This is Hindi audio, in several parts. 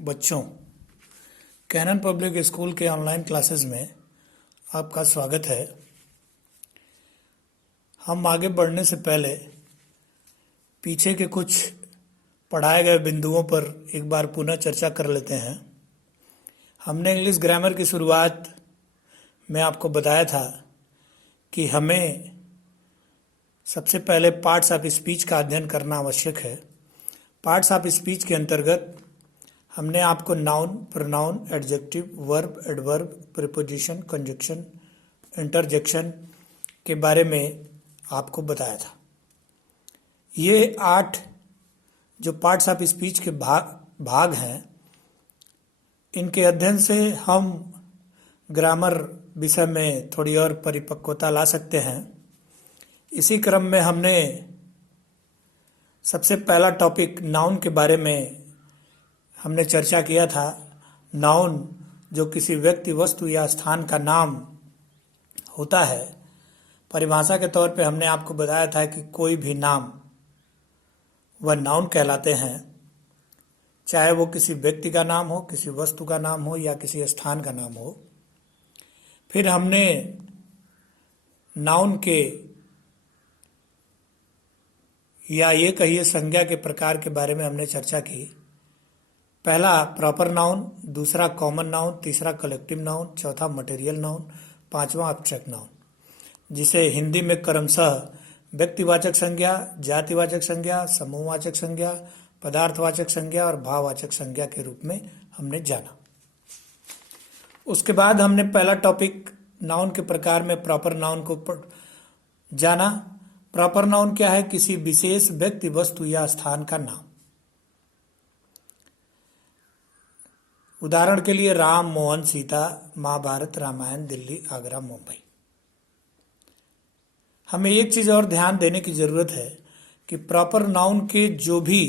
बच्चों, कैनन पब्लिक स्कूल के ऑनलाइन क्लासेस में आपका स्वागत है। हम आगे बढ़ने से पहले पीछे के कुछ पढ़ाए गए बिंदुओं पर एक बार पुनः चर्चा कर लेते हैं। हमने इंग्लिश ग्रामर की शुरुआत में आपको बताया था कि हमें सबसे पहले पार्ट्स ऑफ स्पीच का अध्ययन करना आवश्यक है। पार्ट्स ऑफ स्पीच के अंतर्गत हमने आपको noun, pronoun, adjective, verb, adverb, preposition, conjunction, interjection के बारे में आपको बताया था। ये 8 जो पार्ट्स ऑफ स्पीच के भाग हैं, इनके अध्ययन से हम ग्रामर विषय में थोड़ी और परिपक्वता ला सकते हैं। इसी क्रम में हमने सबसे पहला टॉपिक नाउन के बारे में हमने चर्चा किया था। नाउन जो किसी व्यक्ति, वस्तु या स्थान का नाम होता है। परिभाषा के तौर पे हमने आपको बताया था कि कोई भी नाम वह नाउन कहलाते हैं, चाहे वो किसी व्यक्ति का नाम हो, किसी वस्तु का नाम हो या किसी स्थान का नाम हो। फिर हमने नाउन के या ये कहिए संज्ञा के प्रकार के बारे में हमने चर्चा की। पहला प्रॉपर नाउन, दूसरा कॉमन नाउन, तीसरा कलेक्टिव नाउन, चौथा मटेरियल नाउन, पांचवा एब्स्ट्रैक्ट नाउन, जिसे हिंदी में क्रमशः व्यक्तिवाचक संज्ञा, जातिवाचक संज्ञा, समूहवाचक संज्ञा, पदार्थवाचक संज्ञा और भाववाचक संज्ञा के रूप में हमने जाना। उसके बाद हमने पहला टॉपिक नाउन के प्रकार में प्रॉपर नाउन को जाना। प्रॉपर नाउन क्या है? किसी विशेष व्यक्ति, वस्तु या स्थान का नाम। उदाहरण के लिए राम, मोहन, सीता, महाभारत, रामायण, दिल्ली, आगरा, मुंबई। हमें एक चीज और ध्यान देने की जरूरत है कि प्रॉपर नाउन के जो भी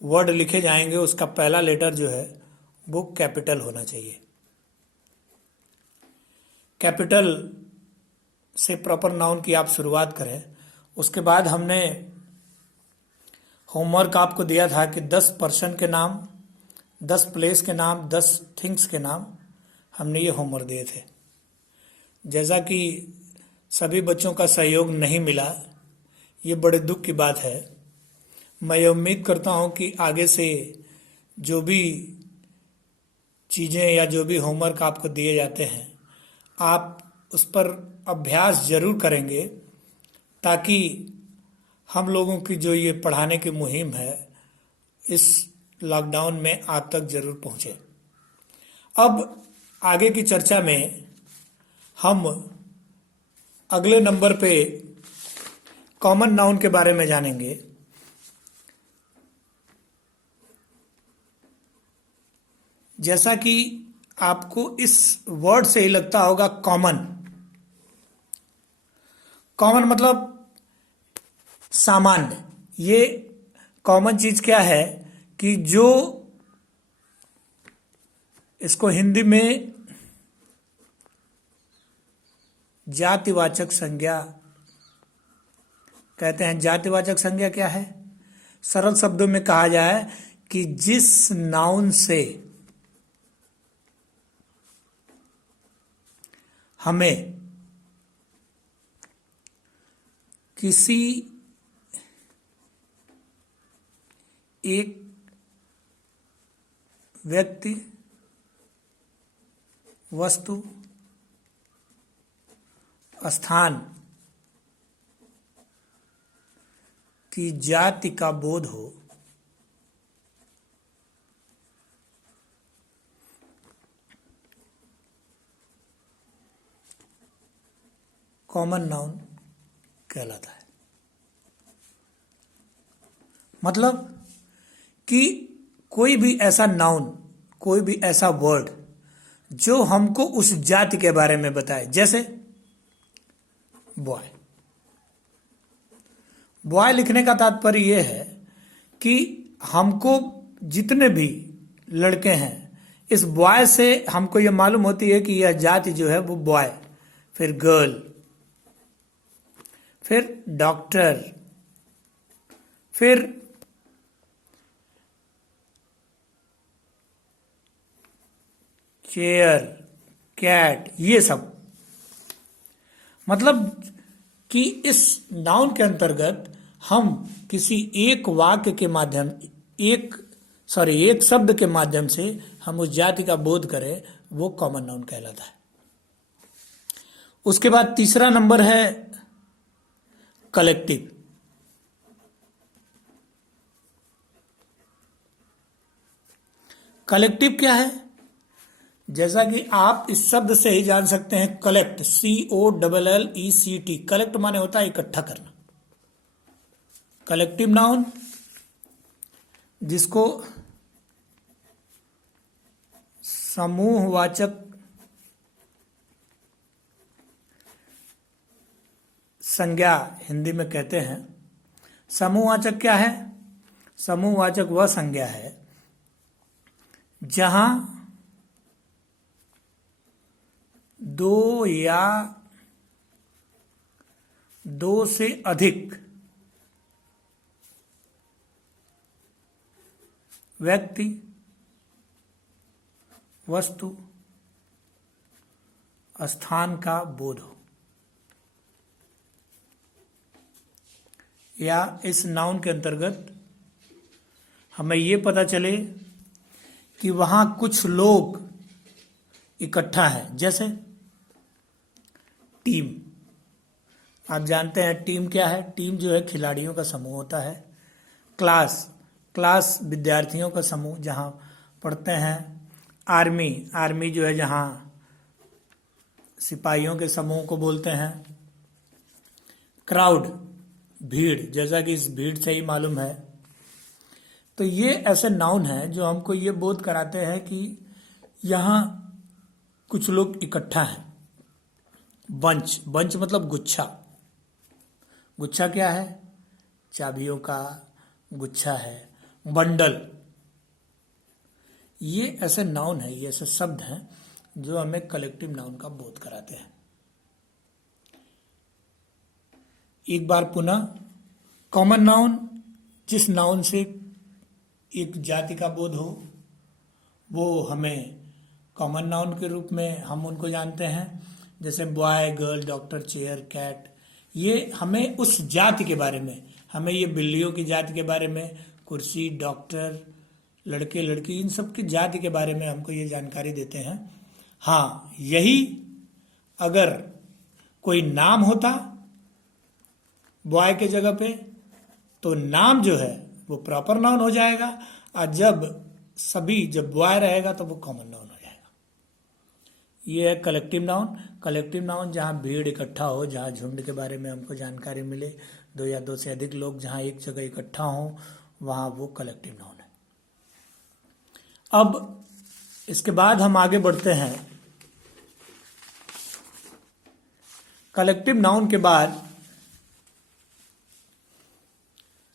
वर्ड लिखे जाएंगे उसका पहला लेटर जो है वो कैपिटल होना चाहिए। कैपिटल से प्रॉपर नाउन की आप शुरुआत करें। उसके बाद हमने होमवर्क आपको दिया था कि 10 पर्सन के नाम, 10 प्लेस के नाम, 10 थिंग्स के नाम, हमने ये होमवर्क दिए थे। जैसा कि सभी बच्चों का सहयोग नहीं मिला, ये बड़े दुख की बात है। मैं ये उम्मीद करता हूँ कि आगे से जो भी चीज़ें या जो भी होमवर्क आपको दिए जाते हैं, आप उस पर अभ्यास जरूर करेंगे, ताकि हम लोगों की जो ये पढ़ाने की मुहिम है इस लॉकडाउन में आप तक जरूर पहुंचे। अब आगे की चर्चा में हम अगले नंबर पे कॉमन नाउन के बारे में जानेंगे। जैसा कि आपको इस वर्ड से ही लगता होगा, कॉमन। कॉमन मतलब सामान्य। ये कॉमन चीज क्या है कि जो इसको हिंदी में जातिवाचक संज्ञा कहते हैं। जातिवाचक संज्ञा क्या है? सरल शब्दों में कहा जाए कि जिस नाउन से हमें किसी एक व्यक्ति, वस्तु, स्थान की जाति का बोध हो, कॉमन नाउन कहलाता है। मतलब कि कोई भी ऐसा नाउन, कोई भी ऐसा वर्ड जो हमको उस जाति के बारे में बताए। जैसे बॉय। बॉय लिखने का तात्पर्य यह है कि हमको जितने भी लड़के हैं, इस बॉय से हमको यह मालूम होती है कि यह जाति जो है वो बॉय। फिर गर्ल, फिर डॉक्टर, फिर चेयर, कैट, ये सब। मतलब कि इस नाउन के अंतर्गत हम किसी एक वाक्य के माध्यम एक शब्द के माध्यम से हम उस जाति का बोध करें, वो कॉमन नाउन कहलाता है। उसके बाद तीसरा नंबर है कलेक्टिव। कलेक्टिव क्या है? जैसा कि आप इस शब्द से ही जान सकते हैं, कलेक्ट, COLLECT। कलेक्ट माने होता है इकट्ठा करना। कलेक्टिव नाउन जिसको समूहवाचक संज्ञा हिंदी में कहते हैं। समूहवाचक क्या है? समूहवाचक वह संज्ञा है जहां दो या दो से अधिक व्यक्ति, वस्तु, स्थान का बोध हो, या इस नाउन के अंतर्गत हमें ये पता चले कि वहां कुछ लोग इकट्ठा है। जैसे टीम, आप जानते हैं टीम क्या है? टीम जो है खिलाड़ियों का समूह होता है। क्लास विद्यार्थियों का समूह जहां पढ़ते हैं। आर्मी जो है जहां सिपाहियों के समूह को बोलते हैं। क्राउड, भीड़, जैसा कि इस भीड़ से ही मालूम है। तो ये ऐसे नाउन हैं जो हमको ये बोध कराते हैं कि यहाँ कुछ लोग इकट्ठा हैं। बंच मतलब गुच्छा। गुच्छा क्या है? चाबियों का गुच्छा है। बंडल, ये ऐसे नाउन है, ये ऐसे शब्द हैं जो हमें कलेक्टिव नाउन का बोध कराते हैं। एक बार पुनः, कॉमन नाउन जिस नाउन से एक जाति का बोध हो, वो हमें कॉमन नाउन के रूप में हम उनको जानते हैं। जैसे boy, girl, doctor, chair, cat, ये हमें उस जाति के बारे में, हमें ये बिल्लियों की जाति के बारे में, कुर्सी, डॉक्टर, लड़के, लड़की, इन सब की जाति के बारे में हमको ये जानकारी देते हैं। हाँ, यही अगर कोई नाम होता बॉय के जगह पे, तो नाम जो है वो प्रॉपर नाउन हो जाएगा, और जब बॉय रहेगा तो वो कॉमन नाउन हो जाएगा। ये है कलेक्टिव नाउन। कलेक्टिव नाउन जहाँ भीड़ इकट्ठा हो, जहाँ झुंड के बारे में हमको जानकारी मिले, दो या दो से अधिक लोग जहाँ एक जगह इकट्ठा हो, वहाँ वो कलेक्टिव नाउन है। अब इसके बाद हम आगे बढ़ते हैं। कलेक्टिव नाउन के बाद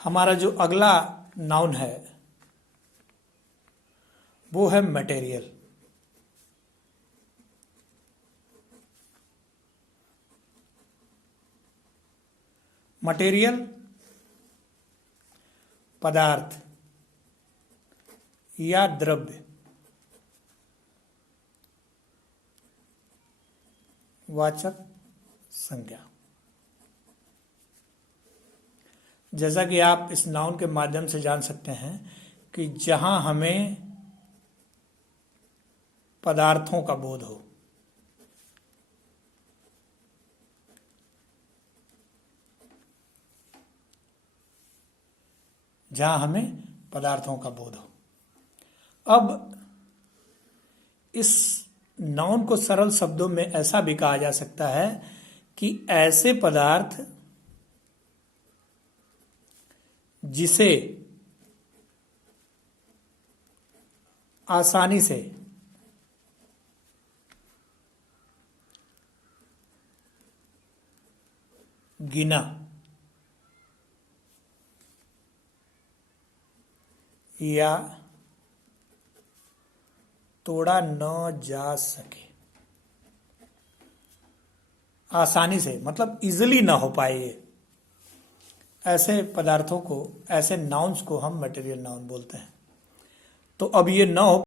हमारा जो अगला नाउन है वो है मटेरियल। मटेरियल पदार्थ या द्रव्य, वाचक संज्ञा। जैसा कि आप इस नाउन के माध्यम से जान सकते हैं कि जहां हमें पदार्थों का बोध हो, जहां हमें पदार्थों का बोध हो। अब इस नाउन को सरल शब्दों में ऐसा भी कहा जा सकता है कि ऐसे पदार्थ जिसे आसानी से गिना या तोड़ा न जा सके। आसानी से मतलब इजिली ना हो पाए, ये ऐसे पदार्थों को, ऐसे नाउन्स को हम मटेरियल नाउन बोलते हैं। तो अब ये न हो